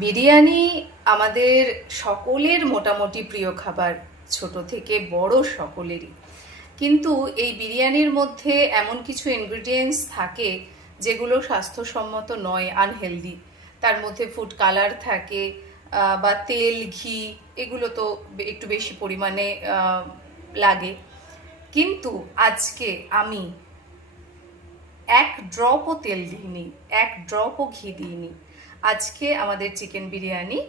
বিরিয়ানি আমাদের সকলের মোটামুটি প্রিয় খাবার, ছোট থেকে বড় সকলেরই। কিন্তু এই বিরিয়ানির মধ্যে এমন কিছু ইনগ্রিডিয়েন্টস থাকে যেগুলো স্বাস্থ্যসম্মত নয়, আনহেলদি। তার মধ্যে ফুড কালার থাকে, বা তেল, ঘি, এগুলো তো একটু বেশি পরিমাণে লাগে। কিন্তু আজকে আমি এক ড্রপও তেল দিইনি, এক ড্রপও ঘি দিইনি। আজকে আমাদের চিকেন বিরিয়ানি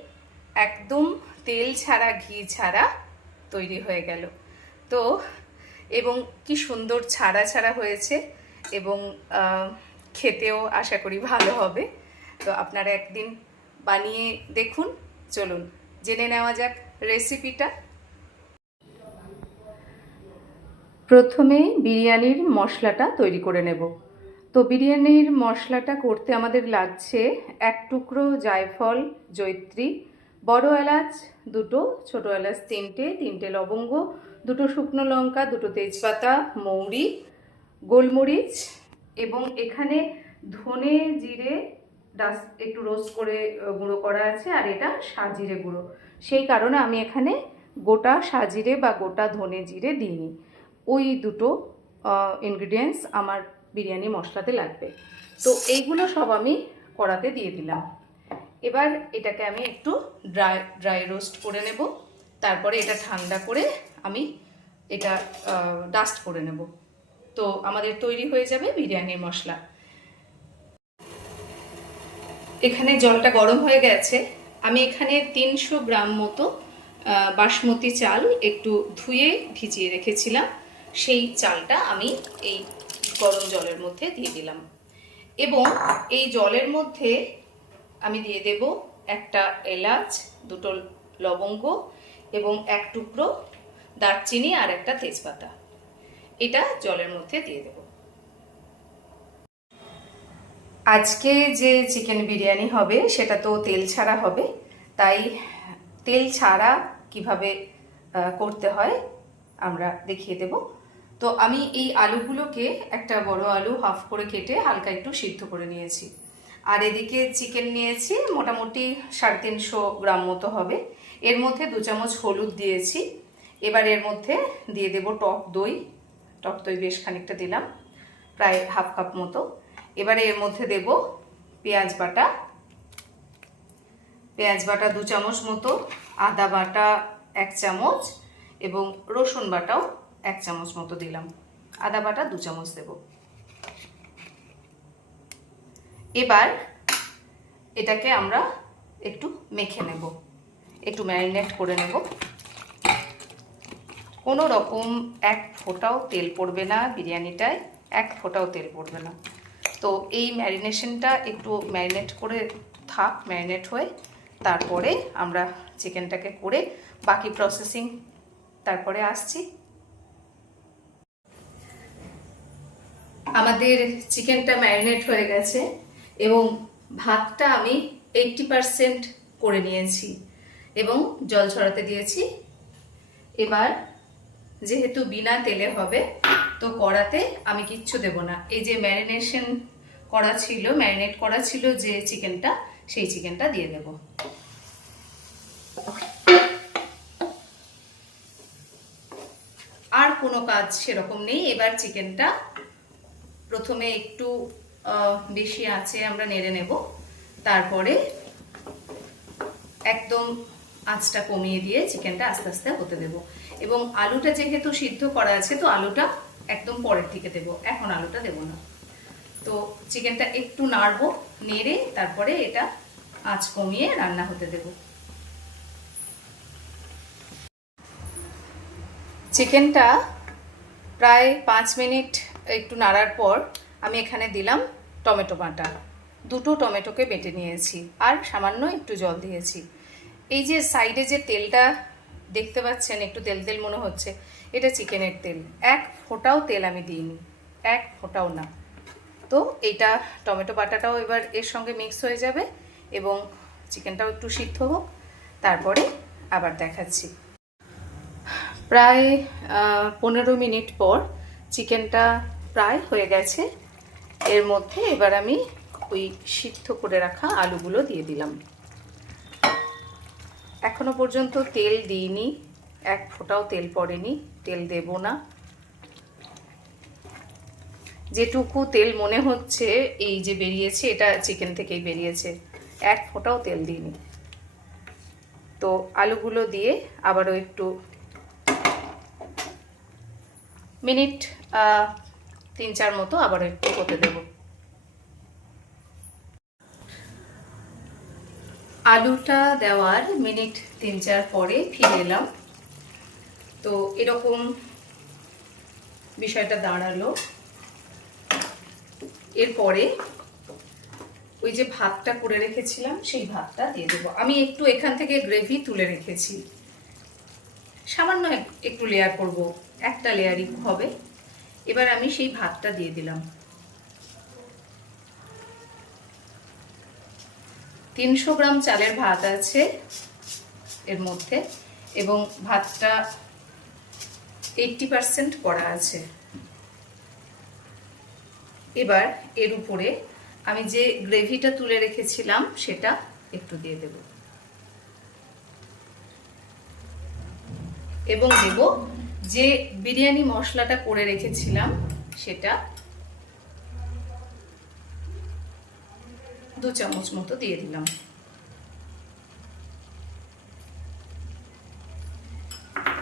একদম তেল ছাড়া, ঘি ছাড়া তৈরি হয়ে গেল। তো এবং কি সুন্দর ছাড়া ছাড়া হয়েছে, এবং খেতেও আশা করি ভালো হবে। তো আপনারা একদিন বানিয়ে দেখুন। চলুন জেনে নেওয়া যাক রেসিপিটা। প্রথমে বিরিয়ানির মশলাটা তৈরি করে নেব। তো বিরিয়ানির মশলাটা করতে আমাদের লাগছে এক টুকরো জায়ফল, জয়িত্রী, বড় এলাচ দুটো, ছোট এলাচ তিনটে লবঙ্গ, দুটো শুকনো লঙ্কা, দুটো তেজপাতা, মৌরি, গোলমরিচ, এবং এখানে ধনে জিরে একটু রোস্ট করে গুঁড়ো করা আছে, আর এটা সাজিরে গুঁড়ো। সেই কারণে আমি এখানে গোটা সাজিরে বা গোটা ধনে জিরে দিইনি। ওই দুটো ইনগ্রিডিয়েন্টস আমার বিরিয়ানি মশলাতে লাগবে। তো এইগুলো সব আমি কড়াতে দিয়ে দিলাম। এবার এটাকে আমি একটু ড্রাই রোস্ট করে নেব। তারপরে এটা ঠান্ডা করে আমি এটা ডাস্ট করে নেব। তো আমাদের তৈরি হয়ে যাবে বিরিয়ানির মশলা। এখানে জলটা গরম হয়ে গেছে। আমি এখানে 300 গ্রাম মতো বাসমতি চাল একটু ধুয়ে ভিজিয়ে রেখেছিলাম, সেই চালটা আমি এই গরম জলের মধ্যে দিয়ে দিলাম। এবং এই জলের মধ্যে আমি দিয়ে দেব একটা এলাচ, দুটো লবঙ্গ, এবং এক টুকরো দারচিনি আর একটা তেজপাতা। এটা জলের মধ্যে দিয়ে দেব। আজকে যে চিকেন বিরিয়ানি হবে সেটা তো তেল ছাড়া হবে, তাই তেল ছাড়া কিভাবে করতে হয় আমরা দেখিয়ে দেব। তো আমি এই আলুগুলোকে, একটা বড় আলু হাফ করে কেটে হালকা একটু সিদ্ধ করে নিয়েছি। আর এদিকে চিকেন নিয়েছি মোটামুটি 350 গ্রাম মতো হবে। এর মধ্যে 2 চামচ হলুদ দিয়েছি। এবার এর মধ্যে দিয়ে দেব টক দই। টক দই বেশ খানিকটা দিলাম, প্রায় হাফ কাপ মতো। এবারে এর মধ্যে দেব পেঁয়াজ বাটা। পেঁয়াজ বাটা 2 চামচ মতো, আদা বাটা 1 চামচ, এবং রসুন বাটাও 1 চামচ মতো দিলাম। আদা বাটা 2 চামচ দেব। এবার এটাকে আমরা একটু মেখে নেব, একটু ম্যারিনেট করে নেব। কোনো রকম এক ফোঁটাও তেল পড়বে না বিরিয়ানিটায়, এক ফোঁটাও তেল পড়বে না। তো এই ম্যারিনেশনটা একটু ম্যারিনেট করে থাক, ম্যারিনেট হয়ে তারপরে আমরা চিকেনটাকে করে বাকি প্রসেসিং তারপরে আসছি। আমাদের চিকেনটা ম্যারিনেট হয়ে গেছে, এবং ভাতটা আমি 80% করে নিয়েছি এবং জল ছড়াতে দিয়েছি। এবার যেহেতু বিনা তেলে হবে, তো কড়াতে আমি কিচ্ছু দেব না। এই যে ম্যারিনেট করা ছিল যে চিকেনটা, সেই চিকেনটা দিয়ে দেব। আর কোনো কাজ সেরকম নেই। এবার চিকেনটা প্রথমে একটু বেশি আঁচে আমরা নেড়ে নেব, তারপরে একদম আঁচটা কমিয়ে দিয়ে চিকেনটা আস্তে আস্তে হতে দেব। এবং আলুটা যেহেতু সিদ্ধ করা আছে, তো আলুটা একদম পরের দিকে দেব, এখন আলুটা দেব না। তো চিকেনটা একটু নাড়বো, নেড়ে তারপরে এটা আঁচ কমিয়ে রান্না হতে দেব। চিকেনটা প্রায় 5 মিনিট একটু নাড়ার পর আমি এখানে দিলাম টমেটো বাটা। 2টো টমেটোকে বেটে নিয়েছি, আর সামান্য একটু জল দিয়েছি। এই যে সাইডে যে তেলটা দেখতে পাচ্ছেন, একটু তেল তেল মনে হচ্ছে, এটা চিকেনের তেল। এক ফোঁটাও তেল আমি দিইনি, এক ফোঁটাও না। তো এইটা টমেটো বাটাটাও এবার এর সঙ্গে মিক্স হয়ে যাবে, এবং চিকেনটাও একটু সিদ্ধ হোক, তারপরে আবার দেখাচ্ছি। প্রায় 15 মিনিট পর চিকেনটা প্রায় হয়ে গেছে। এর মধ্যে এবার আমি ওই সিদ্ধ করে রাখা আলুগুলো দিয়ে দিলাম। এখনো পর্যন্ত তেল দিইনি, এক ফোঁটাও তেল পড়েনি, তেল দেব না। যেটুকু তেল মনে হচ্ছে এই যে বেরিয়েছে, এটা চিকেন থেকেই বেরিয়েছে, এক ফোঁটাও তেল দিইনি। তো আলুগুলো দিয়ে আবারও একটু মিনিট 3-4 মতো আবারও একটু হতে দেব। আলুটা দেওয়ার মিনিট 3-4 পরে ফিরে এলাম। তো এরকম বিষয়টা দাঁড়ালো। এরপরে ওই যে ভাতটা করে রেখেছিলাম সেই ভাতটা দিয়ে দেবো। আমি একটু এখান থেকে গ্রেভি তুলে রেখেছি, সামান্য একটু লেয়ার করব, একটা লেয়ারই হবে। এবার আমি সেই ভাতটা দিয়ে দিলাম। 300 গ্রাম চালের ভাত আছে এর মধ্যে, এবং ভাতটা 80% করা আছে। এবার এর উপরে আমি যে গ্রেভিটা তুলে রেখেছিলাম সেটা একটু দিয়ে দেব, এবং দেব যে বিরিয়ানি মশলাটা করে রেখেছিলাম সেটা 2 চামচ মতো দিয়ে দিলাম।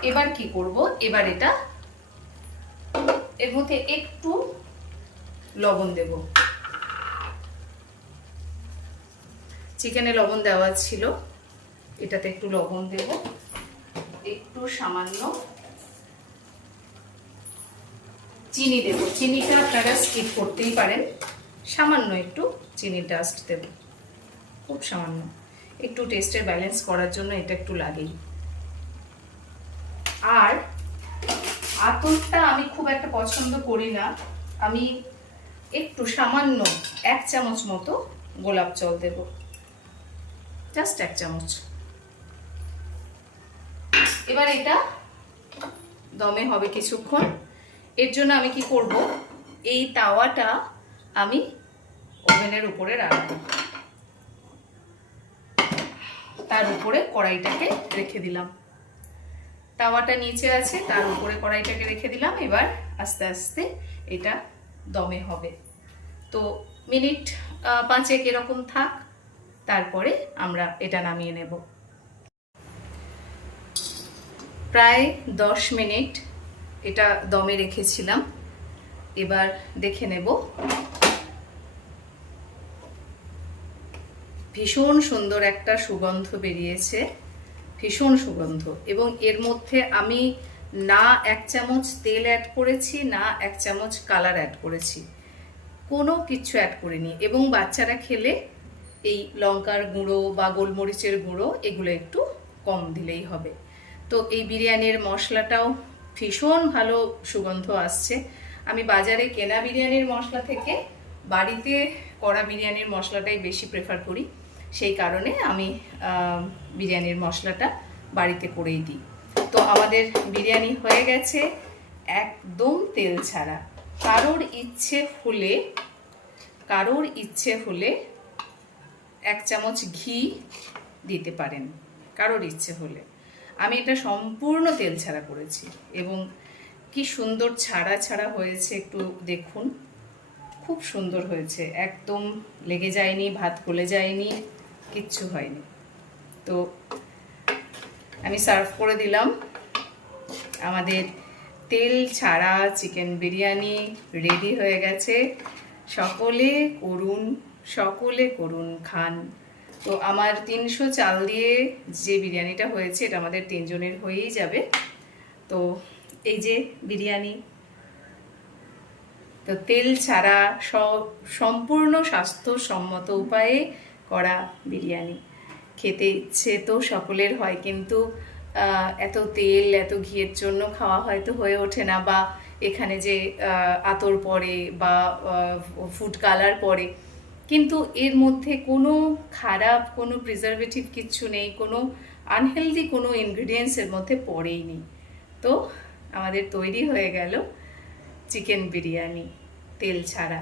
এবার কি করব, এবার এটা এর মধ্যে একটু লবণ দেব। চিকেনে লবণ দেওয়া ছিল, এটাতে একটু লবণ দেব, একটু সামান্য চিনি দেব। চিনিটা আপনারা স্কিপ করতেই পারেন, সামান্য একটু চিনির ডাস্ট দেব, খুব সামান্য, একটু টেস্টের ব্যালেন্স করার জন্য এটা একটু লাগেই। আর আতরটা আমি খুব একটা পছন্দ করি না, আমি একটু সামান্য 1 চামচ মতো গোলাপ জল দেব, জাস্ট 1 চামচ। এবার এটা দমে হবে কিছুক্ষণ। এর জন্য আমি কি করব, এই তাওয়াটা আমি ওভেনের উপরে রাখবো, তার উপরে কড়াইটাকে রেখে দিলাম। তাওয়াটা নিচে আছে, তার উপরে কড়াইটাকে রেখে দিলাম। এবার আস্তে আস্তে এটা দমে হবে। তো মিনিট 5 এরকম থাক, তারপরে আমরা এটা নামিয়ে নেব। প্রায় 10 মিনিট এটা দমে রেখেছিলাম। এবার দেখে নেব। ভীষণ সুন্দর একটা সুগন্ধ বেরিয়েছে, ভীষণ সুগন্ধ। এবং এর মধ্যে আমি না 1 চামচ তেল অ্যাড করেছি, না 1 চামচ কালার অ্যাড করেছি, কোনো কিছু অ্যাড করিনি। এবং বাচ্চারা খেলে এই লঙ্কার গুঁড়ো বা গোলমরিচের গুঁড়ো এগুলো একটু কম দিলেই হবে। তো এই বিরিয়ানির মশলাটাও ভীষণ ভালো সুগন্ধ আসছে। আমি বাজারে কেনা বিরিয়ানির মশলা থেকে বাড়িতে করা বিরিয়ানির মশলাটাই বেশি প্রেফার করি, সেই কারণে আমি বিরিয়ানির মশলাটা বাড়িতে করেই দিই। তো আমাদের বিরিয়ানি হয়ে গেছে একদম তেল ছাড়া। কারোর ইচ্ছে হলে 1 চামচ ঘি দিতে পারেন, কারোর ইচ্ছে হলে। আমি এটা সম্পূর্ণ তেল ছাড়া করেছি, এবং কি সুন্দর ছাড়া ছাড়া হয়েছে, একটু দেখুন, খুব সুন্দর হয়েছে, একদম লেগে যায়নি, ভাত গলে যায়নি, কিচ্ছু হয়নি। তো আমি সার্ভ করে দিলাম। আমাদের তেল ছাড়া চিকেন বিরিয়ানি রেডি হয়ে গেছে। সকলে করুন, খান। তো আমার 300 চাল দিয়ে যে বিরিয়ানিটা হয়েছে এটা আমাদের 3 জনের হয়েই যাবে। তো এই যে বিরিয়ানি, তো তেল ছাড়া সম্পূর্ণ স্বাস্থ্যসম্মত উপায়ে করা বিরিয়ানি। খেতে ইচ্ছে তো সকলের হয়, কিন্তু এত তেল এত ঘিয়ের জন্য খাওয়া হয়তো হয়ে ওঠে না, বা এখানে যে আতর পড়ে বা ফুড কালার পড়ে, কিন্তু এর মধ্যে কোনো খারাপ কোনো প্রিজারভেটিভ কিচ্ছু নেই, কোনো আনহেলদি কোনো ইনগ্রিডিয়েন্টস এর মধ্যে পড়েই নি। তো আমাদের তৈরি হয়ে গেল চিকেন বিরিয়ানি তেল ছাড়া।